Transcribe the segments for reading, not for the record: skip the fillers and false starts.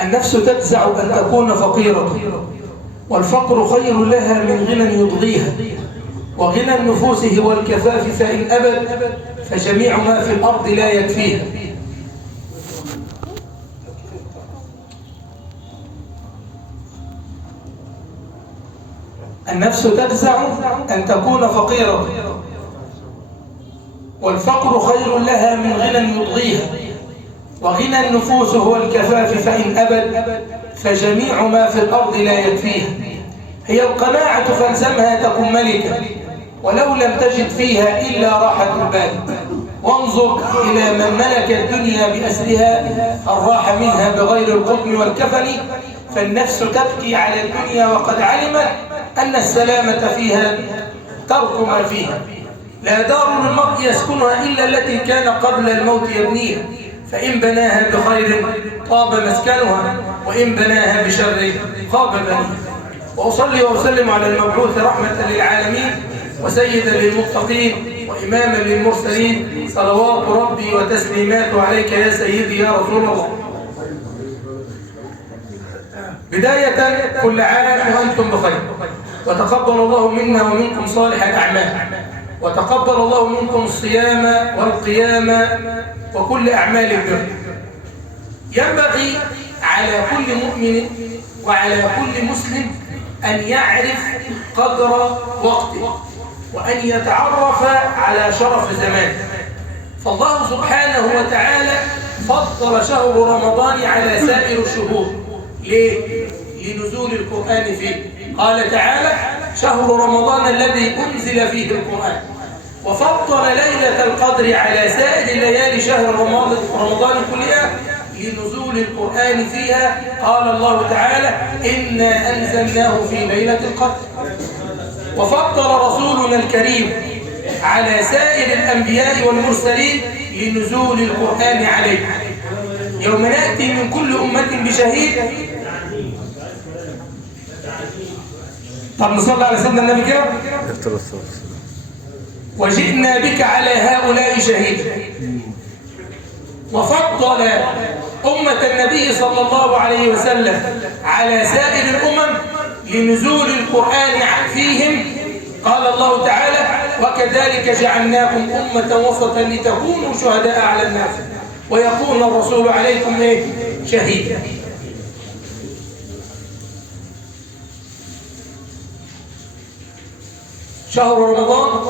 النفس تجزع أن تكون فقيرة، والفقر خير لها من غنى يضغيها، وغنى النفوس هو الكفاف، فإن أبد فجميع ما في الأرض لا يكفيها. النفس تجزع أن تكون فقيرة، والفقر خير لها من غنى يضغيها، وغنى النفوس هو الكفاف، فإن أبد فجميع ما في الأرض لا يكفيها. هي القناعة فالزمها تكن ملكة، ولو لم تجد فيها إلا راحة البال. وانظر إلى من ملك الدنيا بأسرها الراحة منها بغير القطن والكفن، فالنفس تبكي على الدنيا وقد علمت أن السلامة فيها ترك ما فيها. لا دار للمرء يسكنها إلا التي كان قبل الموت يبنيها، فإن بناها بخير طاب مسكنها، وإن بناها بشر خاب بنيها. وأصلي وأسلم على المبعوث رحمة للعالمين وسيدا للمتقين وإماما للمرسلين، صلوات ربي وتسليماته عليك يا سيدي يا رسول الله. بداية كل عام وأنتم بخير، وتقبل الله منا ومنكم صالح الأعمال، وتقبل الله منكم الصيام والقيام وكل أعمال البر. ينبغي على كل مؤمن وعلى كل مسلم أن يعرف قدر وقته، وأن يتعرف على شرف زمانه. فالله سبحانه وتعالى فضل شهر رمضان على سائر الشهور. ليه؟ لنزول القرآن فيه. قال تعالى: شهر رمضان الذي أنزل فيه القرآن. وفضل ليلة القدر على سائر ليالي شهر رمضان كلها لنزول القرآن فيها. قال الله تعالى: إنا أنزلناه في ليلة القدر. وفضل رسولنا الكريم على سائر الأنبياء والمرسلين لنزول القرآن عليه. يوم نأتي من كل أمة بشهيد. طب نصلي على سيدنا النبي كده. وجئنا بك على هؤلاء شهيدا. وفضل أمة النبي صلى الله عليه وسلم على سائر الأمم لنزول القرآن فيهم. قال الله تعالى: وكذلك جعلناكم أمة وسطا لتكونوا شهداء على الناس ويكون الرسول عليكم شهيدا. شهر رمضان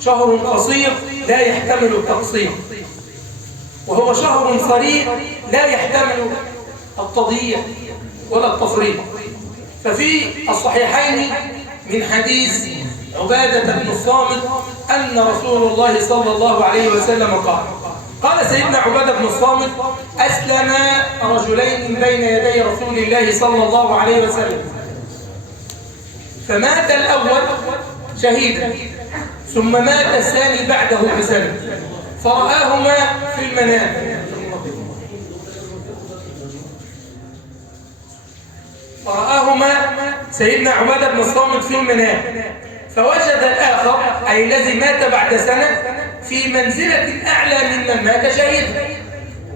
شهر قصير لا يحتمل التقصير، وهو شهر صريح لا يحتمل التضييع ولا التفريط. ففي الصحيحين من حديث عبادة بن الصامت أن رسول الله صلى الله عليه وسلم قال سيدنا عبادة بن الصامت: أسلم رجلين بين يدي رسول الله صلى الله عليه وسلم، فمات الأول شهيدا، ثم مات الثاني بعده بسنة، فرآهما في المنام. فرآهما سيدنا عبادة بن الصامت في المنام، فوجد الآخر أي الذي مات بعد سنة في منزلة أعلى ممن مات شهيدا.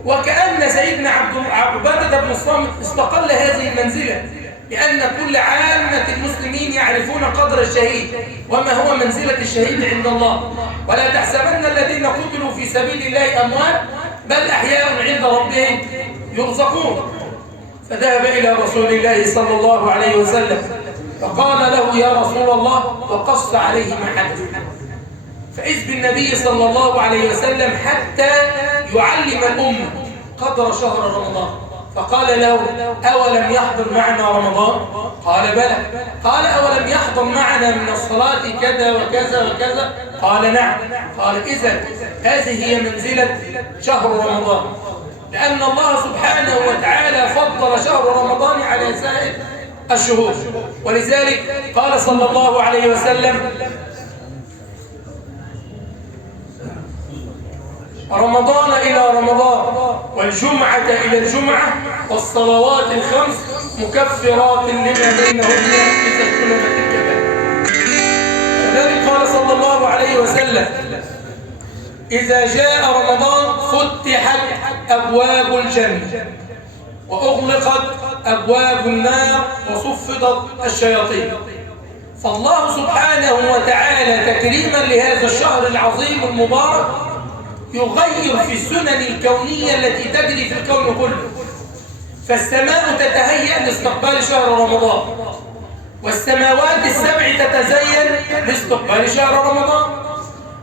وكأن سيدنا عبادة بن الصامت استقل هذه المنزلة، لأن كل عامة المسلمين يعرفون قدر الشهيد وما هو منزلة الشهيد عند الله. ولا تحسبن الذين قتلوا في سبيل الله أموات، بل أحياء عند ربهم يرزقون. فذهب إلى رسول الله صلى الله عليه وسلم فقال له: يا رسول الله، وقص عليه ما حدث. فإذ بالنبي صلى الله عليه وسلم حتى يعلم الأمة قدر شهر رمضان، فقال له: أولم يحضر معنا رمضان؟ قال: بلى. قال: أولم يحضر معنا من الصلاة كذا وكذا وكذا؟ قال: نعم. قال: إذن هذه هي منزلة شهر رمضان، لأن الله سبحانه وتعالى فضل شهر رمضان على سائر الشهور. ولذلك قال صلى الله عليه وسلم: رمضان إلى رمضان، والجمعة إلى الجمعة، والصلوات الخمس مكفرات لما بينهن إذا اجتنبت الكبائر. كذلك قال صلى الله عليه وسلم: إذا جاء رمضان فتحت أبواب الجنة. وأغلقت أبواب النار وصفدت الشياطين. فالله سبحانه وتعالى تكريما لهذا الشهر العظيم المبارك يغير في السنن الكونية التي تجري في الكون كله. فالسماء تتهيأ لاستقبال شهر رمضان، والسماوات السبع تتزين لاستقبال شهر رمضان،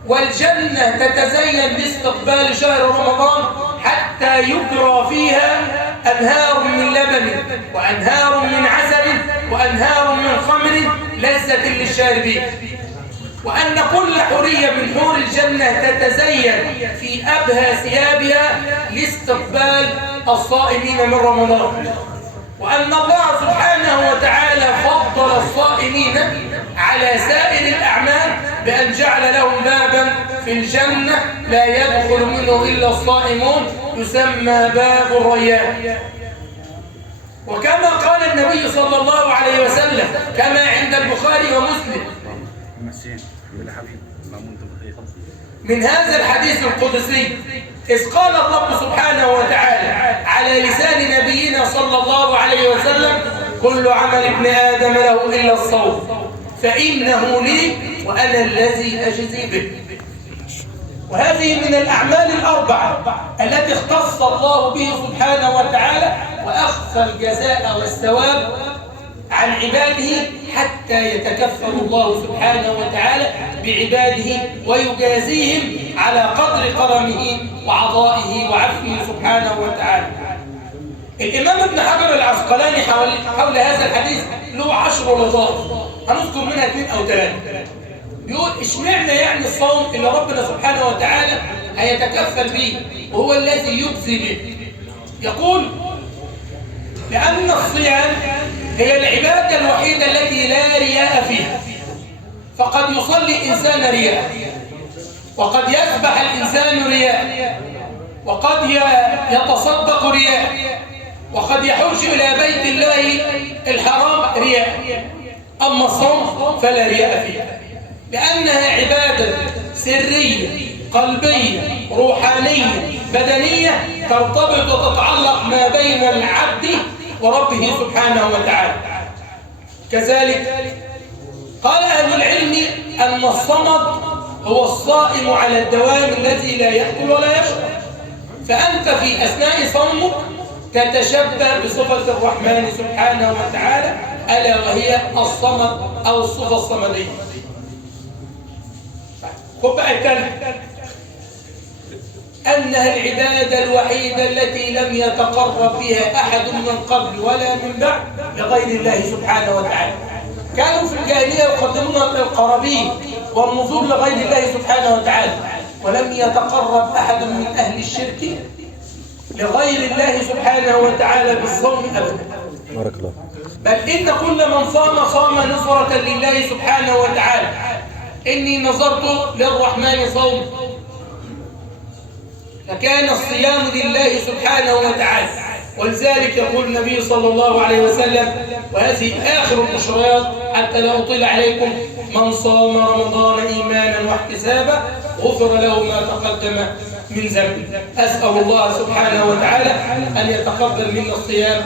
والجنة تتزين لاستقبال شهر رمضان حتى يجرى فيها أنهار من لبن وأنهار من عسل وأنهار من خمر لذة للشاربين. وأن كل حورية من حور الجنة تتزين في أبهى ثيابها لاستقبال الصائمين من رمضان. وأن الله سبحانه وتعالى فضل الصائمين على سائر الأعمال بأن جعل لهم بابا في الجنة لا يدخل منه إلا الصائمون يسمى باب الريان. وكما قال النبي صلى الله عليه وسلم كما عند البخاري ومسلم من هذا الحديث القدسي، إذ قال الرب سبحانه وتعالى على لسان نبينا صلى الله عليه وسلم: كل عمل ابن آدم له إلا الصوم فإنه لي وأنا الذي أجزي به. وهذه من الأعمال الأربعة التي اختص الله به سبحانه وتعالى وأخفى الجزاء والثواب عن عباده حتى يتكفل الله سبحانه وتعالى بعباده ويجازيهم على قدر كرمه وعطائه وعفوه سبحانه وتعالى. الإمام ابن حجر العسقلاني حول هذا الحديث له 10 لطائف، هنذكر منها 2 أو 3. بيقول اشمعنى يعني الصوم اللي ربنا سبحانه وتعالى هيتكفل به وهو الذي يجزي به؟ يقول: لأن الصيام هي العبادة الوحيدة التي لا رياء فيها. فقد يصلي الإنسان رياء، وقد يذبح الإنسان رياء، وقد يتصدق رياء، وقد يحوش إلى بيت الله الحرام رياء. أما الصوم فلا رياء فيها، لأنها عبادة سرية قلبية روحانية بدنية ترتبط وتتعلق ما بين العبد وربه سبحانه وتعالى. كذلك قال أهل العلم أن الصمد هو الصائم على الدوام الذي لا يأكل ولا يشرب. فأنت في أثناء صومك تتشبه بصفة الرحمن سبحانه وتعالى، ألا وهي الصمد أو الصفة الصمدية. خد بقى الكلام: أنها العبادة الوحيدة التي لم يتقرب بها أحد من قبل ولا من بعد لغير الله سبحانه وتعالى. كانوا في الجاهلية يقدمون القرابين والنذور لغير الله سبحانه وتعالى، ولم يتقرب أحد من أهل الشرك لغير الله سبحانه وتعالى بالصوم أبدا. بارك الله. بل إن كل من صام نظرة لله سبحانه وتعالى. إني نظرت للرحمن صوم، فكان الصيام لله سبحانه وتعالى. ولذلك يقول النبي صلى الله عليه وسلم، وهذه آخر البشريات حتى لا أطيل عليكم: من صام رمضان إيمانا واحتسابا غفر له ما تقدم من ذنبه. أسأل الله سبحانه وتعالى أن يتقبل منا الصيام